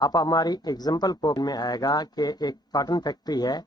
अब हमारी example code में आएगा कि एक कॉटन फैक्ट्री है,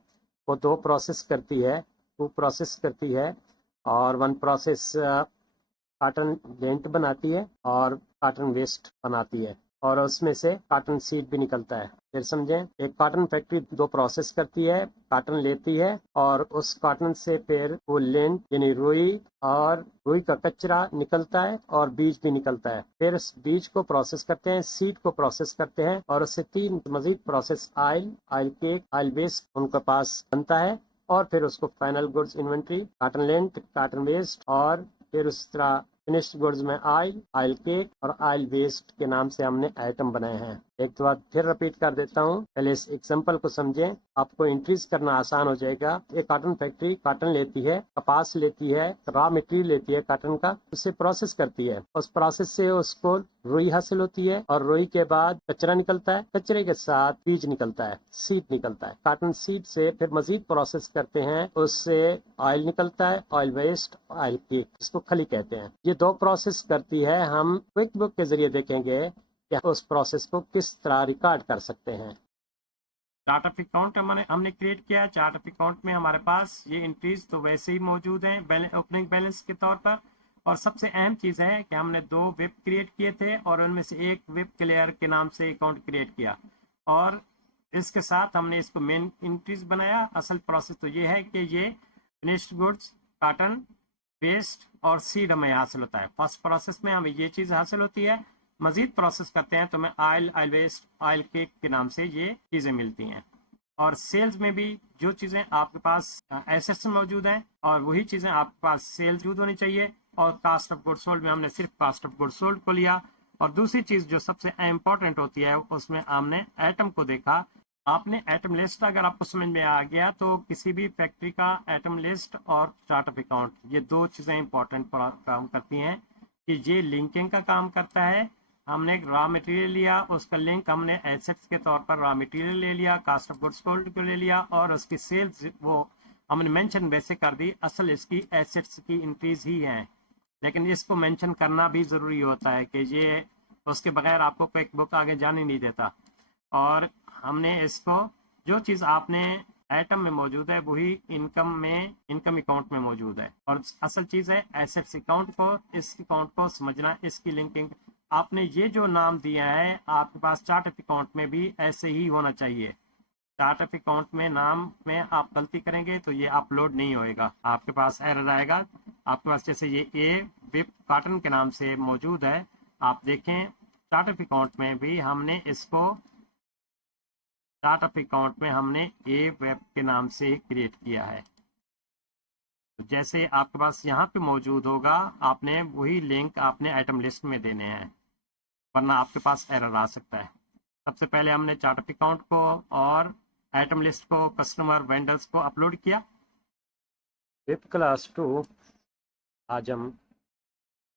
वो दो प्रोसेस करती है, टू प्रोसेस करती है, और वन प्रोसेस कॉटन लेंट बनाती है और कॉटन वेस्ट बनाती है, और उसमें से कॉटन सीड भी निकलता है। फिर समझें, एक कॉटन फैक्ट्री दो प्रोसेस करती है, कॉटन लेती है और उस कॉटन से फिर वो लेंट यानी रुई और रुई का कचरा निकलता है और बीज भी निकलता है। फिर उस बीज को प्रोसेस करते हैं, सीड को प्रोसेस करते हैं, और उससे तीन मजीद process oil, oil cake, oil waste उनके पास बनता है। और फिर उसको final goods inventory, cotton lint, cotton waste, और फिर उस तरह फिनिश्ड गुड्स में ऑयल, ऑयल केक और ऑयल वेस्ट के नाम से हमने आइटम बनाए हैं। एक तो बात फिर रिपीट कर देता हूँ, पहले इस एग्जांपल को समझें, आपको एंट्रीज करना आसान हो जाएगा। एक कॉटन फैक्ट्री कॉटन लेती है, कपास लेती है, रॉ मटेरियल लेती है कॉटन का, उसे प्रोसेस करती है। उस प्रोसेस से उसको रुई हासिल होती है, और रुई के बाद कचरा निकलता है, कचरे के साथ बीज निकलता है, सीड निकलता है। कॉटन सीड से फिर मजीद प्रोसेस करते हैं, उससे ऑयल निकलता है, ऑयल वेस्ट, ऑयल केक, इसको खली कहते हैं। ये दो प्रोसेस करती है। हम क्विक बुक के जरिए देखेंगे कि उस प्रोसेस को किस तरह रिकॉर्ड कर सकते हैं। चार्ट ऑफ अकाउंट हमने क्रिएट किया है। चार्ट ऑफ अकाउंट में हमारे पास ये एंट्रीज तो वैसे ही मौजूद हैं ओपनिंग बैलेंस के तौर पर। और सबसे अहम चीज़ है कि हमने दो वेब क्रिएट किए थे और उनमें से एक वेब क्लियर के नाम से अकाउंट क्रिएट किया, और इसके साथ हमने इसको मेन एंट्रीज बनाया। असल प्रोसेस तो ये है कि ये फिनिश्ड गुड्स, कॉटन वेस्ट और सीड हमें हासिल होता है। फर्स्ट प्रोसेस में हमें ये चीज़ हासिल होती है। मजीद प्रोसेस करते हैं तो हमें oil, oil waste, oil cake के नाम से ये चीज़ें मिलती हैं। और सेल्स में भी जो चीज़ें आपके पास एसेट्स मौजूद हैं और वही चीज़ें आपके पास सेल्स मौजूद होनी चाहिए। और कास्ट ऑफ गुड्स सोल्ड में हमने सिर्फ कास्ट ऑफ गुड्स सोल्ड को लिया। और दूसरी चीज़ जो सबसे इम्पोर्टेंट होती है, उसमें हमने आइटम को देखा। आपने आइटम लिस्ट अगर आपको समझ में आ गया तो किसी भी फैक्ट्री का आइटम लिस्ट और चार्ट ऑफ अकाउंट, ये दो चीज़ें इंपॉर्टेंट काम करती हैं कि ये लिंकिंग का काम करता है। हमने एक रॉ मटेरियल लिया, उसका लिंक हमने एसेट्स के तौर पर रॉ मटेरियल ले लिया, कास्ट ऑफ गुड्स सोल्ड को ले लिया, और उसकी सेल्स वो हमने मेंशन वैसे कर दी। असल इसकी एसेट्स की इंक्रीज ही है, लेकिन इसको मेंशन करना भी ज़रूरी होता है कि ये उसके बगैर आपको क्विक बुक आगे जाने नहीं देता। और हमने इसको, जो चीज़ आपने आइटम में मौजूद है वही इनकम अकाउंट में मौजूद है। और असल चीज़ है एसेट्स अकाउंट को, इस अकाउंट को समझना, इसकी लिंकिंग। आपने ये जो नाम दिया है आपके पास चार्ट ऑफ अकाउंट में भी ऐसे ही होना चाहिए। चार्ट ऑफ अकाउंट में नाम में आप गलती करेंगे तो ये अपलोड नहीं होएगा, आपके पास एरर आएगा। आपके पास जैसे ये ए विप कॉटन के नाम से मौजूद है, आप देखें चार्ट ऑफ अकाउंट में भी हमने इसको, चार्ट ऑफ अकाउंट में हमने ए वेब के नाम से क्रिएट किया है। तो जैसे आपके पास यहाँ पे मौजूद होगा, आपने वही लिंक आपने आइटम लिस्ट में देने हैं, वरना आपके पास एरर आ सकता है। सबसे पहले हमने चार्ट ऑफ अकाउंट को और आइटम लिस्ट को, कस्टमर वेंडर्स को अपलोड किया। विप क्लास 2, आज हम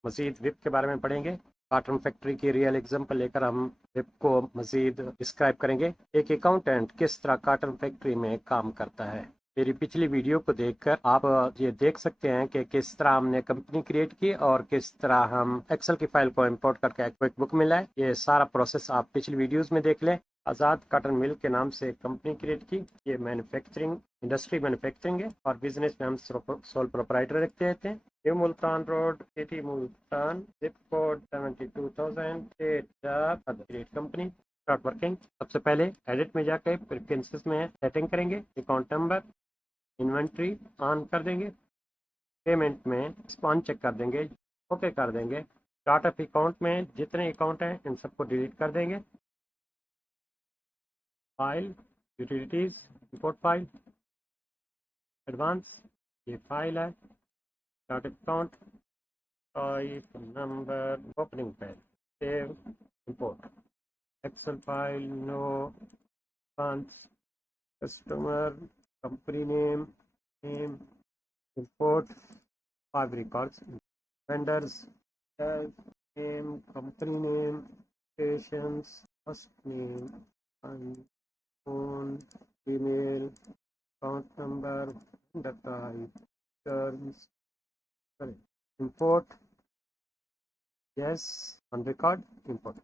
मजीद विप के बारे में पढ़ेंगे। कॉटन फैक्ट्री की रियल एग्जांपल लेकर हम विप को मजीद डिस्क्राइब करेंगे। एक अकाउंटेंट किस तरह कॉटन फैक्ट्री में काम करता है। मेरी पिछली वीडियो को देखकर आप ये देख सकते हैं कि किस तरह हमने कंपनी क्रिएट की और किस तरह हम एक्सेल की फाइल को इंपोर्ट करके क्विक बुक में लाए। ये सारा प्रोसेस आप पिछली वीडियोस में देख लें। आज़ाद कॉटन मिल के नाम से कंपनी क्रिएट की। ये मैन्युफैक्चरिंग इंडस्ट्री मैन्युफैक्चरिंग है, और बिजनेस में हम सोल प्रोपराइटर रखते रहते हैं। New Multan road, city Multan, zip code 72,000, create company, start working. सबसे पहले एडिट में जाकर प्रेफरेंसेस में सेटिंग करेंगे, अकाउंट नंबर, इन्वेंट्री ऑन कर देंगे, पेमेंट में स्पॉन चेक कर देंगे, ओके कर देंगे। चार्ट ऑफ अकाउंट में जितने अकाउंट हैं इन सबको डिलीट कर देंगे। File, utilities, import file, advance, ये फाइल है। Chart account, type, number, opening page, save, import, Excel file, no funds, customer, company name, import 5 records, vendors, name, company name, stations, first name, and phone, email, account number, the type, terms, sorry, import, yes, on record, import,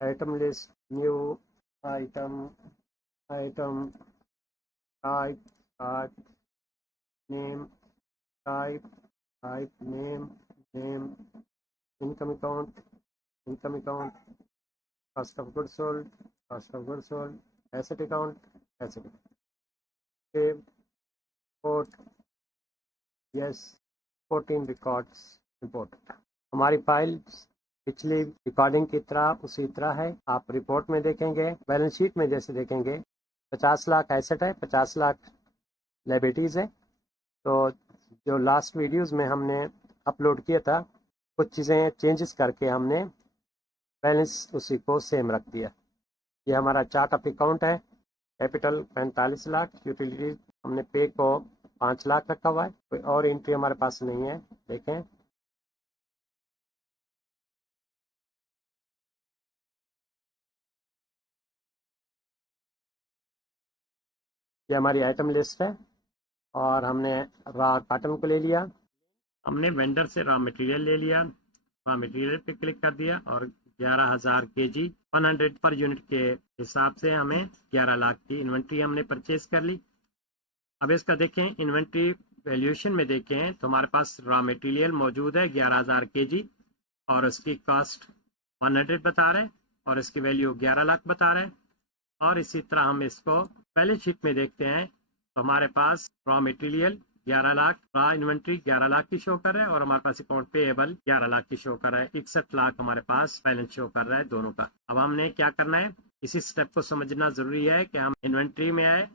item list, new, item, item, type, type, name, type, type, name, name, income account, cost of goods sold, asset account, save, report, yes, 14 records important। हमारी file पिछली recording की तरह उसी तरह है, आप report में देखेंगे, बैलेंस शीट में जैसे देखेंगे 50 लाख एसेट है, 50 लाख लायबिलिटीज़ है। तो जो लास्ट वीडियोस में हमने अपलोड किया था, कुछ चीज़ें चेंजेस करके हमने बैलेंस उसी को सेम रख दिया। ये हमारा चार्ट ऑफ अकाउंट है। कैपिटल 45 लाख, यूटिलिटीज हमने पे को 5 लाख रखा हुआ है, कोई और एंट्री हमारे पास नहीं है। देखें, ये हमारी आइटम लिस्ट है और हमने रॉ काटन को ले लिया, हमने वेंडर से रॉ मटेरियल ले लिया, रॉ मटेरियल पे क्लिक कर दिया और 11,000 kg 100 पर यूनिट के हिसाब से हमें 11 लाख की इन्वेंट्री हमने परचेज कर ली। अब इसका देखें, इन्वेंट्री वैल्यूएशन में देखें तो हमारे पास रॉ मटेरियल मौजूद है 11,000 kg और उसकी कॉस्ट 100 बता रहे हैं और इसकी वैल्यू 11 लाख बता रहे हैं। और इसी तरह हम इसको बैलेंस शीट में देखते हैं तो हमारे पास raw material 11 lakh, raw inventory 11 lakh की शो कर रहा है और हमारे पास अकाउंट पेएबल 11 लाख की शो कर रहा है। 61 लाख हमारे पास बैलेंस शो कर रहा है दोनों का। अब हमने क्या करना है, इसी स्टेप को समझना जरूरी है कि हम इन्वेंट्री में आए,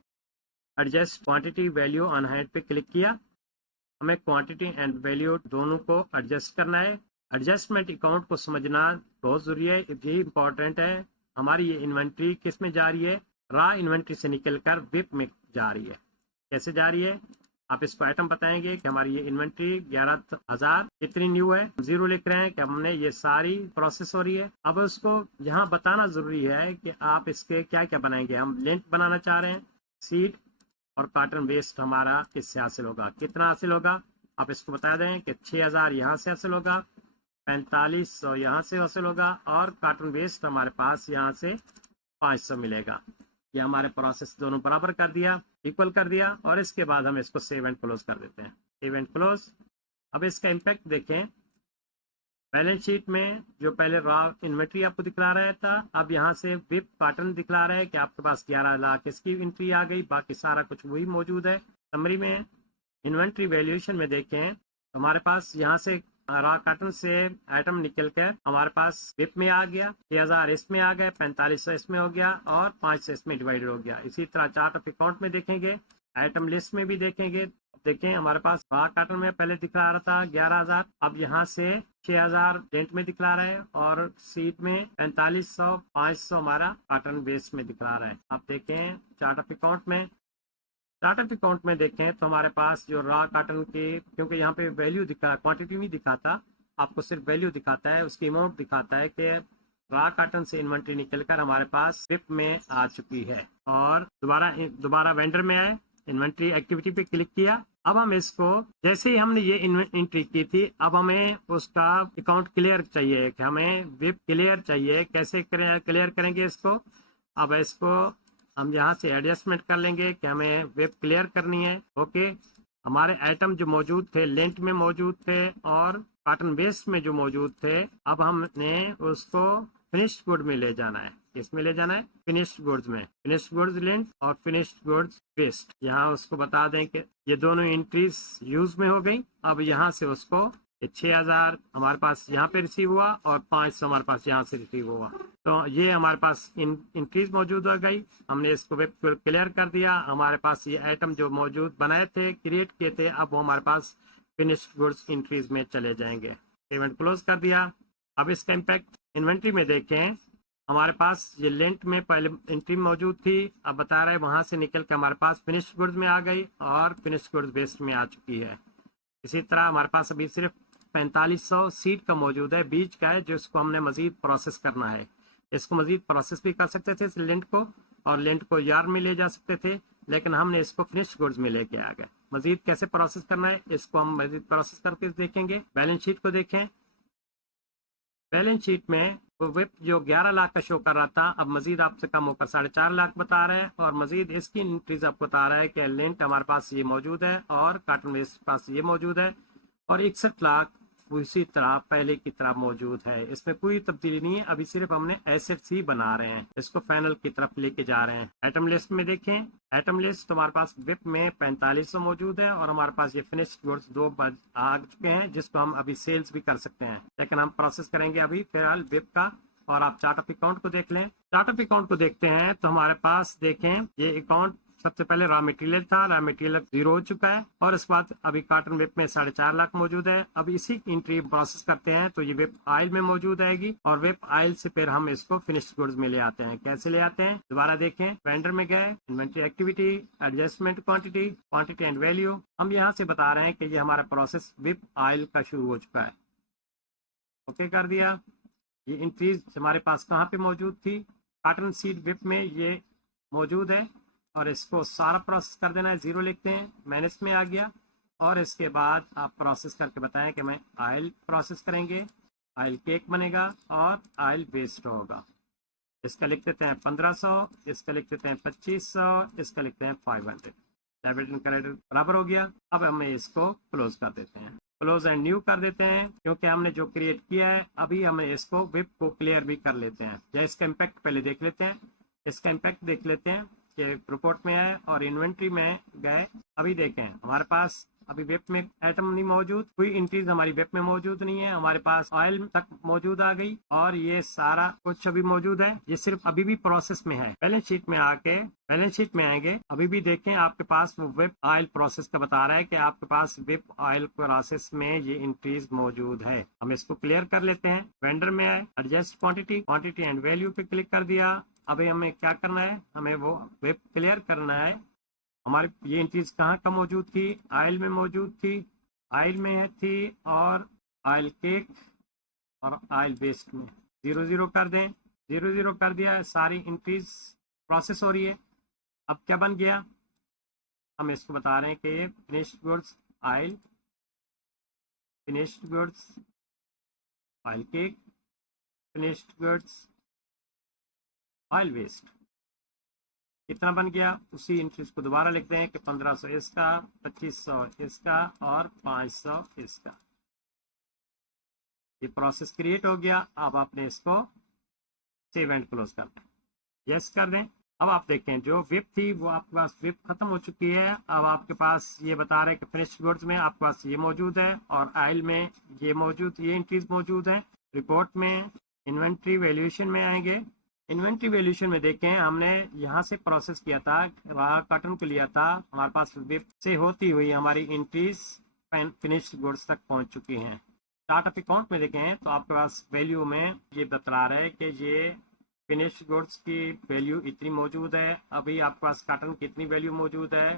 adjust quantity value on hand पे क्लिक किया, हमें क्वांटिटी एंड वैल्यू दोनों को एडजस्ट करना है। एडजस्टमेंट अकाउंट को समझना बहुत जरूरी है, यही इंपॉर्टेंट है। हमारी ये इन्वेंट्री किस में जा रही है, रॉ इन्वेंट्री से निकलकर विप में जा रही है। कैसे जा रही है, आप इसको आइटम बताएंगे कि हमारी ये इन्वेंट्री 11,000 कितनी न्यू है, जीरो लिख रहे हैं कि हमने ये सारी प्रोसेस हो रही है। अब उसको यहाँ बताना जरूरी है कि आप इसके क्या क्या बनाएंगे। हम लेंथ बनाना चाह रहे हैं, सीड और कॉटन वेस्ट हमारा इससे हासिल होगा। कितना हासिल होगा, आप इसको बता दें कि 6,000 यहाँ से हासिल होगा, 4500 यहाँ से हासिल होगा और कॉटन वेस्ट हमारे पास यहाँ से 500 मिलेगा। ये हमारे प्रोसेस दोनों बराबर कर दिया, इक्वल कर दिया और इसके बाद हम इसको सेव एंड क्लोज कर देते हैं। Save and close. अब इसका इम्पैक्ट देखें, बैलेंस शीट में जो पहले रॉ इन्वेंट्री आपको दिखला रहा था, अब यहाँ से विप कॉटन दिखला रहा है कि आपके पास 11 लाख इसकी एंट्री आ गई, बाकी सारा कुछ वही मौजूद है। समरी में इन्वेंट्री वैल्यूएशन में देखें तो हमारे पास यहाँ से रॉ कॉटन से आइटम निकल कर हमारे पास विप में आ गया, 6,000 इसमें आ गए, 4500 इसमें हो गया और 500 इसमें डिवाइडेड हो गया। इसी तरह चार्ट ऑफ अकाउंट में देखेंगे, आइटम लिस्ट में भी देखेंगे। देखें, हमारे पास रॉ कॉटन में पहले दिखला रहा था 11,000, अब यहाँ से 6,000 डेंट में दिखला रहा है और सीट में 4500 500 हमारा कॉटन वेस्ट में दिखला रहा है। आप देखें चार्ट ऑफ अकाउंट में, चार्ट ऑफ अकाउंट में देखें तो हमारे पास जो रॉ कॉटन के, क्योंकि यहाँ पे वैल्यू दिखा, क्वांटिटी नहीं दिखाता, आपको सिर्फ वैल्यू दिखाता है, उसकी अमाउंट दिखाता है कि रॉ कॉटन से इन्वेंट्री निकलकर हमारे पास विप में आ चुकी है। और दोबारा वेंडर में आए, इन्वेंट्री एक्टिविटी पे क्लिक किया। अब हम इसको, जैसे ही हमने ये एंट्री की थी, अब हमें उसका अकाउंट क्लियर चाहिए कि हमें विप क्लियर चाहिए। कैसे क्लियर करेंगे इसको, अब इसको हम यहाँ से एडजस्टमेंट कर लेंगे कि हमें वेब क्लियर करनी है। ओके, हमारे आइटम जो मौजूद थे लेंथ में मौजूद थे और कॉटन वेस्ट में जो मौजूद थे, अब हमने उसको फिनिश्ड गुड में ले जाना है। किस में ले जाना है, फिनिश्ड गुड्स में। फिनिश्ड गुड्स लेंथ और फिनिश्ड गुड्स वेस्ट, यहाँ उसको बता दें कि ये दोनों एंट्रीज यूज में हो गई। अब यहाँ से उसको 6,000 हमारे पास यहाँ पे रिसीव हुआ और 500 हमारे पास यहाँ से रिसीव हुआ, तो ये हमारे पास इंक्रीज मौजूद हो गई। हमने इसको वेब क्लियर कर दिया। हमारे पास ये आइटम जो मौजूद बनाए थे, क्रिएट किए थे, अब वो हमारे पास फिनिश्ड गुड्स इंक्रीज में चले जाएंगे। पेमेंट क्लोज कर दिया। अब इसका इम्पैक्ट इन्वेंट्री में देखें, हमारे पास ये लेंट में पहले एंट्री मौजूद थी, अब बता रहे वहां से निकल के हमारे पास फिनिश्ड गुड्स में आ गई और फिनिश्ड गुड्स वेस्ट में आ चुकी है। इसी तरह हमारे पास अभी सिर्फ 4500 सीड का मौजूद है, बीज का है, जिसको हमने मजीद प्रोसेस करना है। इसको मजीद प्रोसेस भी कर सकते थे लेंट को, और लेंट को यार्ड में ले जा सकते थे, लेकिन हमने इसको फिनिश्ड गुड्स में लेके आ गए। मजीद कैसे प्रोसेस करना है, इसको हम मजीद प्रोसेस करके देखेंगे। बैलेंस शीट को देखें, बैलेंस शीट में वो विप जो 11 लाख का शो कर रहा था अब मजीद आपसे कम होकर 4.5 लाख बता रहा है, और मजीद इसकी इंट्रीज आपको बता रहा है कि लेंट हमारे पास ये मौजूद है और कार्टन वेस्ट के पास ये मौजूद है, और 61 लाख उसी तरह पहले की तरह मौजूद है। इसमें कोई तब्दीली नहीं है, अभी सिर्फ हमने एसेट्स ही बना रहे हैं, इसको फाइनल की तरफ लेके जा रहे हैं। आइटम लिस्ट में देखें, आइटम लिस्ट हमारे पास विप में 4500 मौजूद है, और हमारे पास ये फिनिश्ड गुड्स 2 आ चुके हैं जिसको हम अभी सेल्स भी कर सकते हैं, लेकिन हम प्रोसेस करेंगे अभी फिलहाल विप का। और आप चार्ट ऑफ अकाउंट को देख लें, चार्ट ऑफ अकाउंट को देखते हैं तो हमारे पास देखें ये अकाउंट सबसे पहले रॉ मटेरियल था, रॉ मटेरियल 0 हो चुका है, और इसके बाद अभी कार्टन विप में 4.5 लाख मौजूद है। अब इसी एंट्री प्रोसेस करते हैं तो ये विप ऑयल में मौजूद आएगी, और विप ऑयल से फिर हम इसको फिनिश्ड गुड्स में ले आते हैं। कैसे ले आते हैं, दोबारा देखें, वेंडर में गए, inventory activity, adjustment quantity, quantity and value. हम यहाँ से बता रहे हैं कि ये हमारा प्रोसेस विप ऑयल का शुरू हो चुका है। ओके कर दिया। ये एंट्रीज हमारे पास कहाँ पे मौजूद थी, कार्टन सीड विप में ये मौजूद है, और इसको सारा प्रोसेस कर देना है, 0 लिखते हैं, मैनेज में आ गया। और इसके बाद आप प्रोसेस करके बताएं कि मैं ऑयल प्रोसेस करेंगे, ऑयल केक बनेगा और ऑयल वेस्ट होगा। इसका लिख देते हैं 1500, इसका लिख देते हैं 2500, इसका लिखते हैं 500। डेबिट एंड क्रेडिट बराबर हो गया। अब हमें इसको क्लोज कर देते हैं, क्लोज एंड न्यू कर देते हैं, क्योंकि हमने जो क्रिएट किया है अभी हमें इसको विप को क्लियर भी कर लेते हैं। या इसका इम्पैक्ट पहले देख लेते हैं, इसका इम्पैक्ट देख लेते हैं कि रिपोर्ट में है और इन्वेंट्री में गए। अभी देखें हमारे पास अभी वेब में आइटम नहीं मौजूद, कोई इंट्रीज हमारी वेब में मौजूद नहीं है, हमारे पास ऑयल तक मौजूद आ गई और ये सारा कुछ अभी मौजूद है, ये सिर्फ अभी भी प्रोसेस में है। बैलेंस शीट में आके बैलेंस शीट में आएंगे, अभी भी देखें आपके पास वो वेब ऑयल प्रोसेस का बता रहा है कि आपके पास वेब ऑयल प्रोसेस में ये इंट्रीज मौजूद है। हम इसको क्लियर कर लेते हैं। वेंडर में आए, adjust quantity, quantity and value पे क्लिक कर दिया। अभी हमें क्या करना है, हमें वो वेब क्लियर करना है। हमारी ये एंट्रीज कहाँ का मौजूद थी, ऑयल में मौजूद थी, ऑयल में थी, और ऑयल केक और ऑयल वेस्ट में 0 कर दें। 0 कर दिया, सारी एंट्रीज प्रोसेस हो रही है। अब क्या बन गया, हम इसको बता रहे हैं कि ये finished goods oil, finished goods oil cake, finished goods oil waste कितना बन गया, उसी इंट्रीज को दोबारा लिखते हैं कि 1500 इसका, 2500 इसका और 500 इसका। ये प्रोसेस क्रिएट हो गया। अब आपने इसको सेव एंड क्लोज कर दें, यस कर दें। अब आप देखें जो विप थी वो आपके पास विप खत्म हो चुकी है। अब आपके पास ये बता रहे हैं कि फिनिश्ड गुड्स में आपके पास ये मौजूद है और ऑयल में ये मौजूद, ये इंट्रीज मौजूद है। रिपोर्ट में इन्वेंट्री वैल्यूएशन में आएंगे, इन्वेंट्री वैल्यूएशन में देखें हमने यहाँ से प्रोसेस किया था, वहाँ कॉटन को लिया था, हमारे पास विप से होती हुई हमारी इंट्रीज फिनिश्ड गुड्स तक पहुँच चुकी हैं। चार्ट ऑफ अकाउंट में देखें तो आपके पास वैल्यू में ये बता रहा है कि ये फिनिश्ड गुड्स की वैल्यू इतनी मौजूद है। अभी आपके पास कॉटन की इतनी वैल्यू मौजूद है,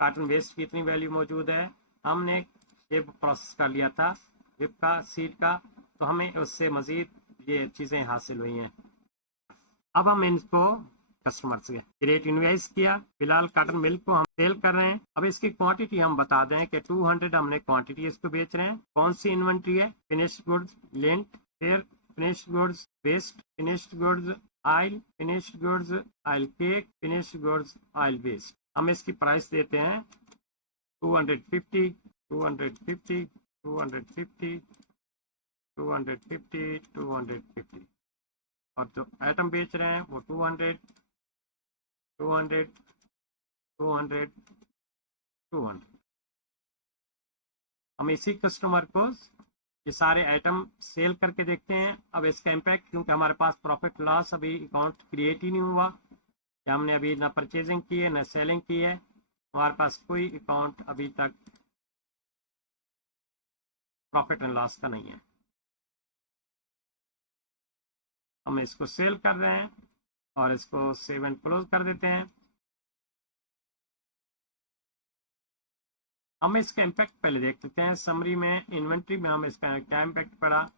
कॉटन वेस्ट की इतनी वैल्यू मौजूद है। हमने ये प्रोसेस कर लिया था विप का, सीड का, तो हमें उससे मज़ीद ये चीज़ें हासिल हुई हैं। अब हम इनको कस्टमर से क्रिएट इनवॉइस किया, फिलहाल कॉटन मिल्क को हम सेल कर रहे हैं। अब इसकी क्वांटिटी हम बता दें कि 200 हमने क्वांटिटी इसको बेच रहे हैं। कौन सी इन्वेंट्री है, फिनिश्ड गुड्स लेंट, फिर finished goods waste, finished goods oil, finished goods oil cake, finished goods oil waste. हम इसकी प्राइस देते हैं 250, 250, 250, 250, 250, और जो आइटम बेच रहे हैं वो 200, 200, 200, 200। हम इसी कस्टमर को ये सारे आइटम सेल करके देखते हैं। अब इसका इम्पैक्ट, क्योंकि हमारे पास प्रॉफिट लॉस अभी अकाउंट क्रिएट ही नहीं हुआ, या हमने अभी ना परचेजिंग की है ना सेलिंग की है, हमारे पास कोई अकाउंट अभी तक प्रॉफिट एंड लॉस का नहीं है। हम इसको सेल कर रहे हैं और इसको सेव एंड क्लोज कर देते हैं। हम इसका इम्पैक्ट पहले देख लेते हैं। समरी में इन्वेंट्री में हम इसका क्या इम्पैक्ट पड़ा।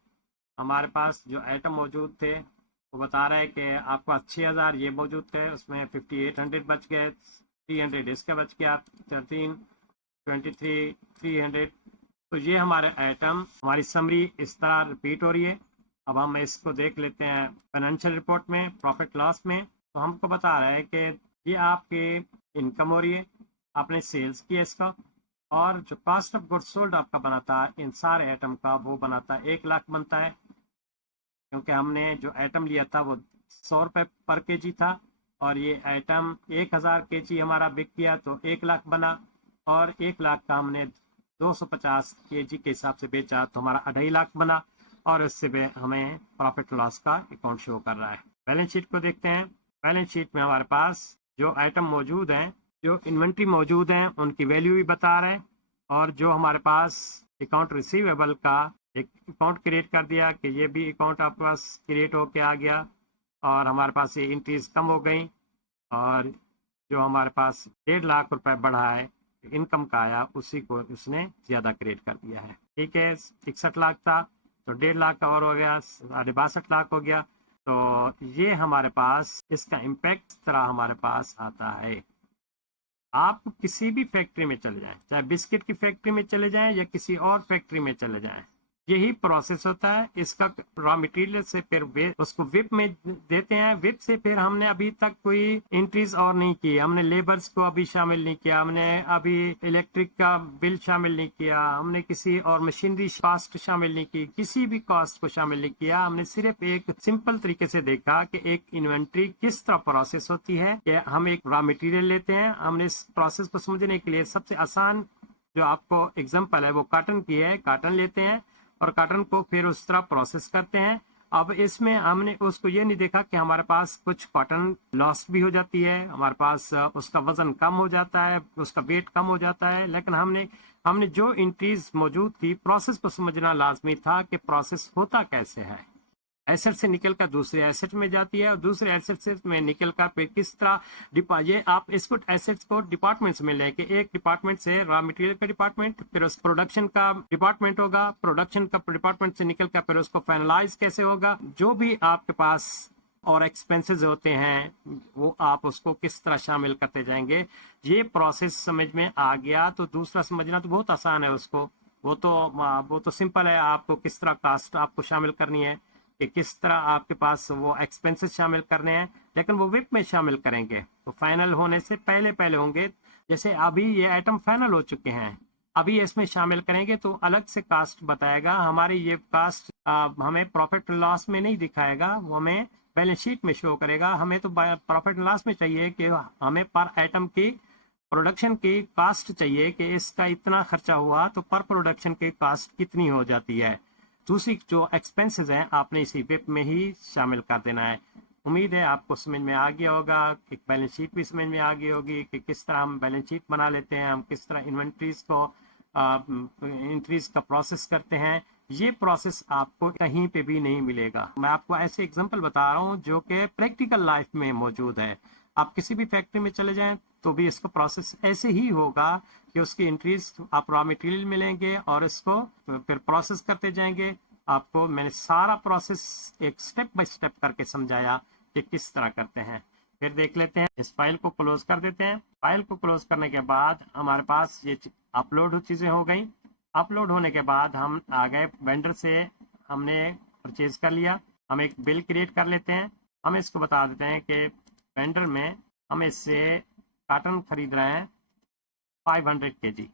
हमारे पास जो आइटम मौजूद थे वो बता रहा है कि आपके पास 6000 ये मौजूद थे, उसमें 5800 बच गए, 300 इसका बच गया, 13, 23, 300। तो ये हमारे आइटम, हमारी समरी इस तरह रिपीट हो रही है। अब हम इसको देख लेते हैं फाइनेंशियल रिपोर्ट में, प्रॉफिट लॉस में। तो हमको बता रहा है कि ये आपके इनकम हो रही है, आपने सेल्स किया इसका, और जो कॉस्ट ऑफ गुड्स सोल्ड आपका बनाता है इन सारे आइटम का, वो बनाता है 1 लाख बनता है, क्योंकि हमने जो आइटम लिया था वो 100 रुपये पर केजी था, और ये आइटम 1000 केजी हमारा बिक गया तो 1 लाख बना, और 1 लाख का हमने 250 केजी के हिसाब से बेचा तो हमारा 2.5 लाख बना, और इससे हमें प्रॉफिट लॉस का अकाउंट शो कर रहा है। बैलेंस शीट को देखते हैं। बैलेंस शीट में हमारे पास जो आइटम मौजूद हैं, जो इन्वेंट्री मौजूद हैं, उनकी वैल्यू भी बता रहे हैं, और जो हमारे पास अकाउंट रिसीवेबल का एक अकाउंट क्रिएट कर दिया कि ये भी अकाउंट आपके पास क्रिएट होके आ गया, और हमारे पास ये एंट्रीज कम हो गई, और जो हमारे पास 1.5 लाख रुपए बढ़ा है इनकम का आया, उसी को उसने ज़्यादा क्रिएट कर दिया है। ठीक है, 61 लाख था तो 1.5 लाख का और हो गया, 62 लाख हो गया। तो ये हमारे पास इसका इम्पैक्ट इस तरह हमारे पास आता है। आप किसी भी फैक्ट्री में चले जाएं, चाहे बिस्किट की फैक्ट्री में चले जाएं या किसी और फैक्ट्री में चले जाएं, यही प्रोसेस होता है। इसका रॉ मटेरियल से फिर उसको विप में देते हैं, विप से फिर हमने अभी तक कोई एंट्रीज और नहीं की, हमने लेबर्स को अभी शामिल नहीं किया, हमने अभी इलेक्ट्रिक का बिल शामिल नहीं किया, हमने किसी और मशीनरी कॉस्ट शामिल नहीं की, किसी भी कॉस्ट को शामिल नहीं किया। हमने सिर्फ एक सिंपल तरीके से देखा कि एक इन्वेंट्री किस तरह प्रोसेस होती है, कि हम एक रॉ मटेरियल लेते हैं। हमने इस प्रोसेस को समझने के लिए सबसे आसान जो आपको एग्जाम्पल है वो कॉटन की है। कॉटन लेते हैं और कॉटन को फिर उस तरह प्रोसेस करते हैं। अब इसमें हमने उसको ये नहीं देखा कि हमारे पास कुछ कॉटन लॉस भी हो जाती है, हमारे पास उसका वजन कम हो जाता है, उसका वेट कम हो जाता है, लेकिन हमने जो एंट्रीज मौजूद थी, प्रोसेस को समझना लाजमी था कि प्रोसेस होता कैसे है। एसेट से निकल कर दूसरे एसेट में जाती है, और दूसरे एसेट से में निकल कर फिर किस तरह ये आप इसको एसेट्स को डिपार्टमेंट्स में लेके, एक डिपार्टमेंट से रॉ मटेरियल का डिपार्टमेंट, फिर उस प्रोडक्शन का डिपार्टमेंट होगा, प्रोडक्शन का डिपार्टमेंट से निकल कर फिर उसको फाइनलाइज कैसे होगा, जो भी आपके पास और एक्सपेंसेस होते हैं वो आप उसको किस तरह शामिल करते जाएंगे। ये प्रोसेस समझ में आ गया तो दूसरा समझना तो बहुत आसान है उसको, वो तो सिंपल है। आपको किस तरह कास्ट आपको शामिल करनी है, कि किस तरह आपके पास वो एक्सपेंसेस शामिल करने हैं, लेकिन वो विप में शामिल करेंगे तो फाइनल होने से पहले पहले होंगे। जैसे अभी ये आइटम फाइनल हो चुके हैं, अभी इसमें शामिल करेंगे तो अलग से कास्ट बताएगा। हमारी ये कास्ट हमें प्रॉफिट लॉस में नहीं दिखाएगा, वो हमें बैलेंस शीट में शो करेगा। हमें तो प्रॉफिट लॉस में चाहिए कि हमें पर आइटम की प्रोडक्शन की कास्ट चाहिए कि इसका इतना खर्चा हुआ तो पर प्रोडक्शन की कास्ट कितनी हो जाती है। दूसरी जो एक्सपेंसेस हैं आपने इसी विप में ही शामिल कर देना है। उम्मीद है आपको समझ में आ गया होगा, एक बैलेंस शीट भी समझ में आ गई होगी कि किस तरह हम बैलेंस शीट बना लेते हैं, हम किस तरह इन्वेंट्रीज को एंट्रीज का प्रोसेस करते हैं। ये प्रोसेस आपको कहीं पे भी नहीं मिलेगा। मैं आपको ऐसे एग्जांपल बता रहा हूँ जो कि प्रैक्टिकल लाइफ में मौजूद है। आप किसी भी फैक्ट्री में चले जाएं तो भी इसका प्रोसेस ऐसे ही होगा कि उसकी एंट्रीज आप रॉ मटेरियल मिलेंगे और इसको फिर प्रोसेस करते जाएंगे। आपको मैंने सारा प्रोसेस एक स्टेप बाय स्टेप करके समझाया कि किस तरह करते हैं। फिर देख लेते हैं, इस फाइल को क्लोज कर देते हैं। फाइल को क्लोज करने के बाद हमारे पास ये अपलोड चीजें हो गई। अपलोड होने के बाद हम आ गए वेंडर से, हमने परचेज कर लिया। हम एक बिल क्रिएट कर लेते हैं। हम इसको बता देते हैं कि वेंडर में हम इससे कॉटन खरीद रहे हैं 500 kg।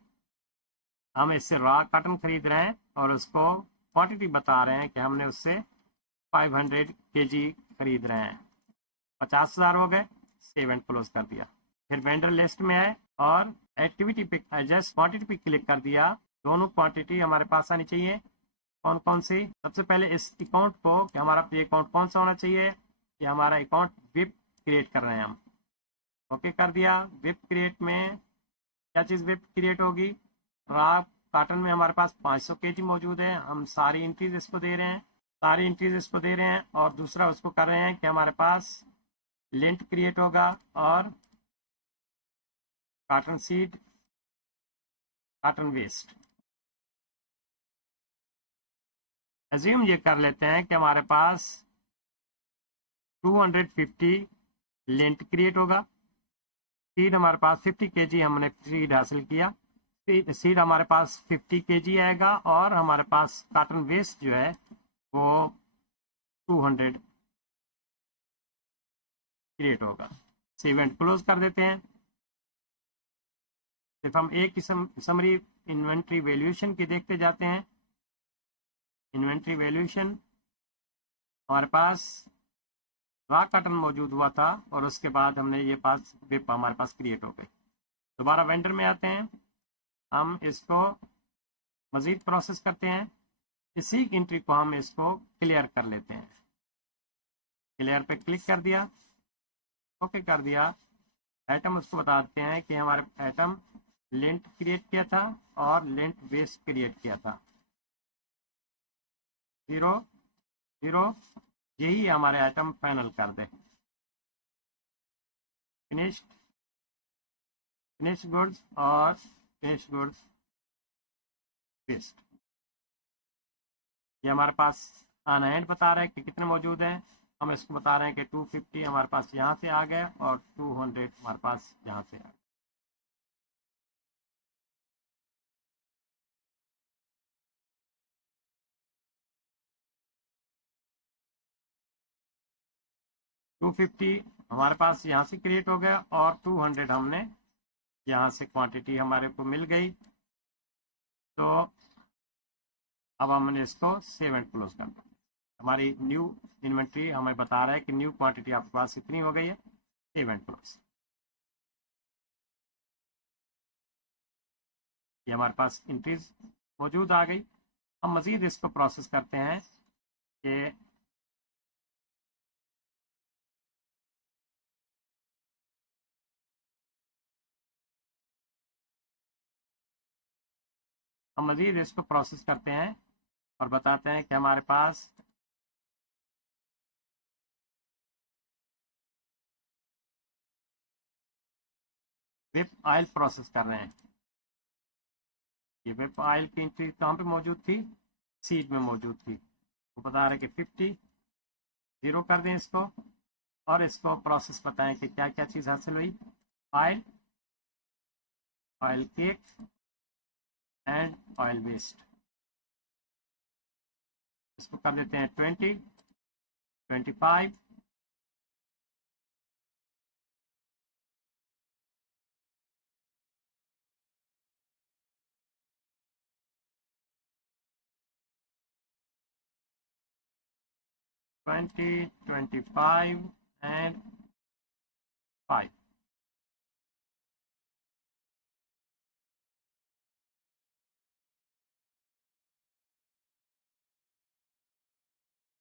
हम इससे रॉ कॉटन खरीद रहे हैं और उसको क्वांटिटी बता रहे हैं कि हमने उससे 500 kg खरीद रहे हैं। 50,000 हो गए। सेव एंड क्लोज कर दिया। फिर वेंडर लिस्ट में आए और एक्टिविटी पे एडजस्ट क्वांटिटी पे क्लिक कर दिया। दोनों क्वांटिटी हमारे पास आनी चाहिए। कौन कौन सी? सबसे पहले इस अकाउंट को कि हमारा ये अकाउंट कौन सा होना चाहिए, कि हमारा अकाउंट विप क्रिएट कर रहे हैं हम। ओके कर दिया। विप क्रिएट में क्या चीज़ विप क्रिएट होगी? रॉ कॉटन में हमारे पास 500 kg मौजूद है। हम सारी एंट्रीज इसको दे रहे हैं, और दूसरा उसको कर रहे हैं कि हमारे पास लिंट क्रिएट होगा और cotton seed, cotton waste. Assume ये कर लेते हैं कि हमारे पास 250 लिंट क्रिएट होगा। सीड हमारे पास 50 kg हमने सीड हासिल किया। सीड हमारे पास 50 kg आएगा और हमारे पास कॉटन वेस्ट जो है वो 200 क्रिएट होगा। से इवेंट क्लोज कर देते हैं। सिर्फ हम एक ही समरी इन्वेंट्री वैल्यूएशन की देखते जाते हैं। इन्वेंट्री वैल्यूएशन हमारे पास रॉ कॉटन मौजूद हुआ था और उसके बाद हमने ये पास विप हमारे पास क्रिएट हो गई। दोबारा वेंडर में आते हैं, हम इसको मज़ीद प्रोसेस करते हैं। इसी एंट्री को हम इसको क्लियर कर लेते हैं। क्लियर पे क्लिक कर दिया, ओके कर दिया। आइटम उसको बताते हैं कि हमारे आइटम लिंट क्रिएट किया था और लिंट बेस क्रिएट किया था। 0 0 यही हमारे आइटम फाइनल कर दे। फिनिश गुड्स और फिनिश गुड्स बेस्ड, ये हमारे पास ऑन हैंड बता रहा है कि कितने मौजूद हैं। हम इसको बता रहे हैं कि 250 हमारे पास यहाँ से आ गया और 200 हमारे पास यहाँ से आ गया। हमारे पास यहाँ से क्रिएट हो गया और 200 हमने यहाँ से क्वांटिटी हमारे को मिल गई। तो अब हमने इसको सेव एंड क्लोज कर दिया। हमारी न्यू इन्वेंट्री हमें बता रहा है कि न्यू क्वांटिटी आपके पास इतनी हो गई है। सेव एंड क्लोज, ये हमारे पास एंट्रीज मौजूद आ गई। हम मज़ीद इसको प्रोसेस करते हैं कि हम मज़ीद इसको प्रोसेस करते हैं और बताते हैं कि हमारे पास विप ऑयल प्रोसेस कर रहे हैं। ये विप ऑयल की एंट्री कहाँ पे मौजूद थी? सीड में मौजूद थी। वो बता रहे कि 50 0 कर दें इसको और इसको प्रोसेस बताएं कि क्या क्या चीज़ हासिल हुई। Oil, oil cake and oil waste. इसको कर देते हैं 20 25 20 25 and 5।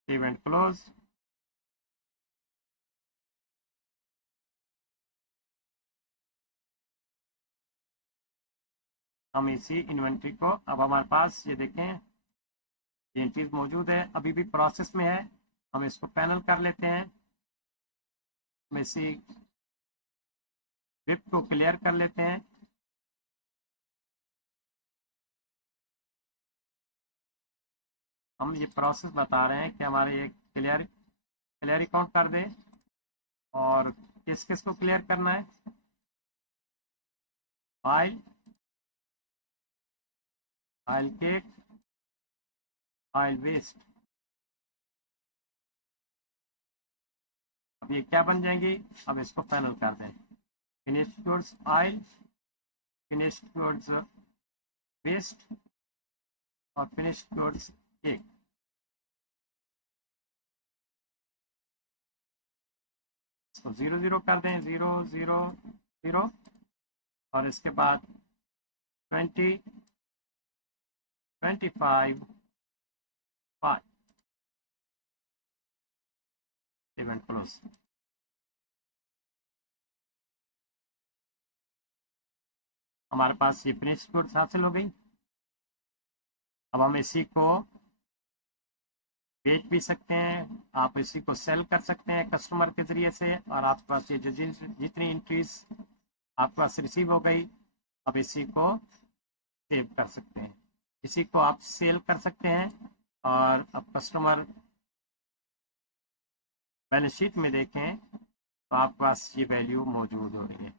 Event close. हम इसी इन्वेंट्री को अब हमारे पास ये देखें ये चीज़ मौजूद है, अभी भी प्रोसेस में है। हम इसको पैनल कर लेते हैं। हम इसी विप को क्लियर कर लेते हैं। हम ये प्रोसेस बता रहे हैं कि हमारे ये क्लियर अकाउंट कर दे और किस किस को क्लियर करना है। Oil, oil cake, oil waste. अब ये क्या बन जाएंगी? अब इसको फाइनल कर दें। Finished goods oil, finished goods waste और फिनिश्ड गुड्स केक। इसको 0 0 कर दें, 0 0 0 और इसके बाद 20 25 5। Event close. हमारे पास ये फिनिश गुड्स हासिल हो गई। अब हम इसी को बेच भी सकते हैं, आप इसी को सेल कर सकते हैं कस्टमर के ज़रिए से। और आपके पास ये जितनी एंट्रीज आपके पास रिसीव हो गई, अब इसी को सेव कर सकते हैं, इसी को आप सेल कर सकते हैं। और अब कस्टमर बैलेंस शीट में देखें तो आपके पास ये वैल्यू मौजूद हो रही है।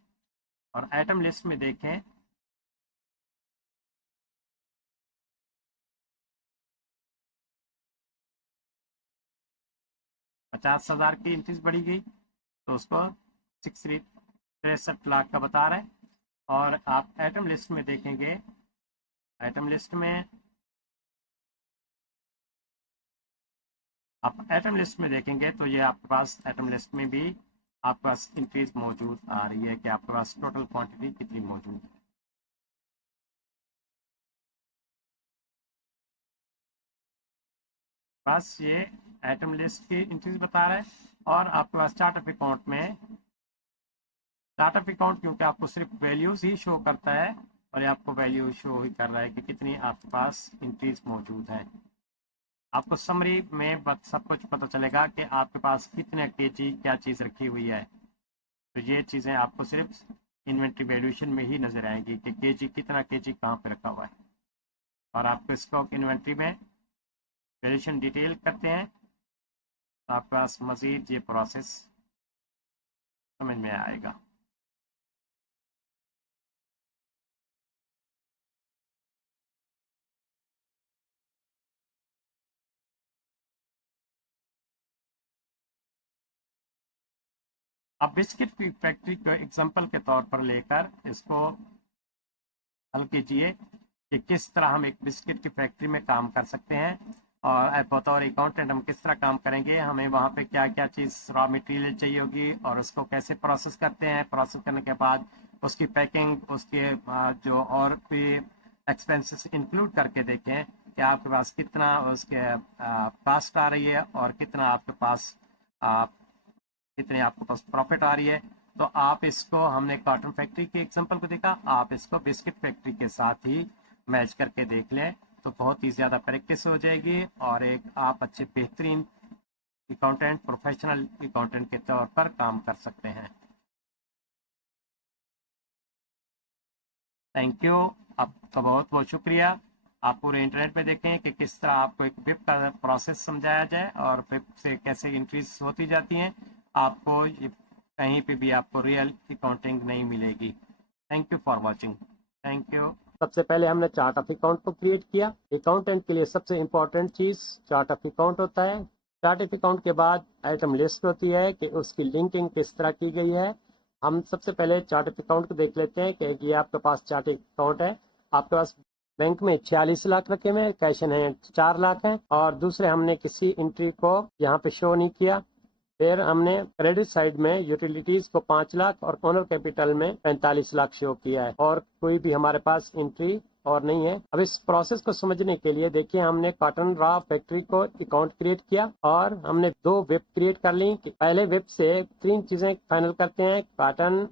और आइटम लिस्ट में देखें 50,000 की एंट्रीज बढ़ी गई तो उसको 63 लाख का बता रहे हैं। और आप आइटम लिस्ट में देखेंगे, आइटम लिस्ट में आप आइटम लिस्ट में देखेंगे तो ये आपके पास आइटम लिस्ट में भी आपके पास इंक्रीज मौजूद आ रही है कि आपके पास टोटल क्वांटिटी कितनी मौजूद है। बस ये आइटम लिस्ट की इंक्रीज बता रहा है। और आपके पास चार्ट ऑफ अकाउंट में, चार्ट ऑफ अकाउंट क्योंकि आपको सिर्फ वैल्यूज ही शो करता है और ये आपको वैल्यू शो ही कर रहा है कि कितनी आपके पास इंक्रीज मौजूद है। आपको समरी में सब कुछ पता चलेगा कि आपके पास कितने केजी क्या चीज़ रखी हुई है। तो ये चीज़ें आपको सिर्फ इन्वेंट्री वैल्यूएशन में ही नजर आएंगी कि केजी कितना केजी कहाँ पे रखा हुआ है। और आपको स्टॉक इन्वेंट्री में वैल्यूएशन डिटेल करते हैं तो आपके पास मजीद ये प्रोसेस समझ में आएगा। अब बिस्किट की फैक्ट्री को एग्जांपल के तौर पर लेकर इसको हल कीजिए कि किस तरह हम एक बिस्किट की फैक्ट्री में काम कर सकते हैं और बतौर अकाउंटेंट हम किस तरह काम करेंगे, हमें वहाँ पे क्या क्या चीज़ रॉ मटेरियल चाहिए होगी और उसको कैसे प्रोसेस करते हैं, प्रोसेस करने के बाद उसकी पैकिंग, उसके जो और भी एक्सपेंसेस इंक्लूड करके देखें कि आपके पास कितना उसके कॉस्ट आ रही है और कितना आपके पास कितनी आपके पास प्रॉफिट आ रही है। तो आप इसको, हमने कॉटन फैक्ट्री के एग्जांपल को देखा, आप इसको बिस्किट फैक्ट्री के साथ ही मैच करके देख लें तो बहुत ही ज़्यादा प्रैक्टिस हो जाएगी और एक आप अच्छे बेहतरीन अकाउंटेंट, प्रोफेशनल अकाउंटेंट के तौर पर काम कर सकते हैं। थैंक यू, आपका बहुत बहुत शुक्रिया। आप पूरे इंटरनेट पे देखें कि किस तरह आपको एक विप का प्रोसेस समझाया जाए और विप से कैसे इंक्रीज होती जाती हैं। आपको कहीं पे भी आपको रियल अकाउंटिंग नहीं मिलेगी। Thank you for watching. Thank you. सबसे पहले हमने चार्ट ऑफ अकाउंट को क्रिएट किया। अकाउंटेंट के लिए सबसे इम्पोर्टेंट चीज चार्ट ऑफ अकाउंट होता है। चार्ट ऑफ अकाउंट के बाद आइटम लिस्ट होती है कि उसकी लिंकिंग किस तरह की गई है। हम सबसे पहले चार्ट ऑफ अकाउंट को देख लेते हैं कि ये आपके पास चार्ट ऑफ अकाउंट है। आपके पास बैंक में 46 लाख रखे हुए हैं, कैश इन हैंड 4 लाख हैं और दूसरे हमने किसी एंट्री को यहाँ पे शो नहीं किया। फिर हमने क्रेडिट साइड में यूटिलिटीज को 5 लाख और ओनर कैपिटल में 45 लाख शो किया है और कोई भी हमारे पास एंट्री और नहीं है। अब इस प्रोसेस को समझने के लिए देखिए, हमने कॉटन रॉ फैक्ट्री को अकाउंट क्रिएट किया और हमने 2 वेब क्रिएट कर ली। पहले वेब से 3 चीजें फाइनल करते हैं, कॉटन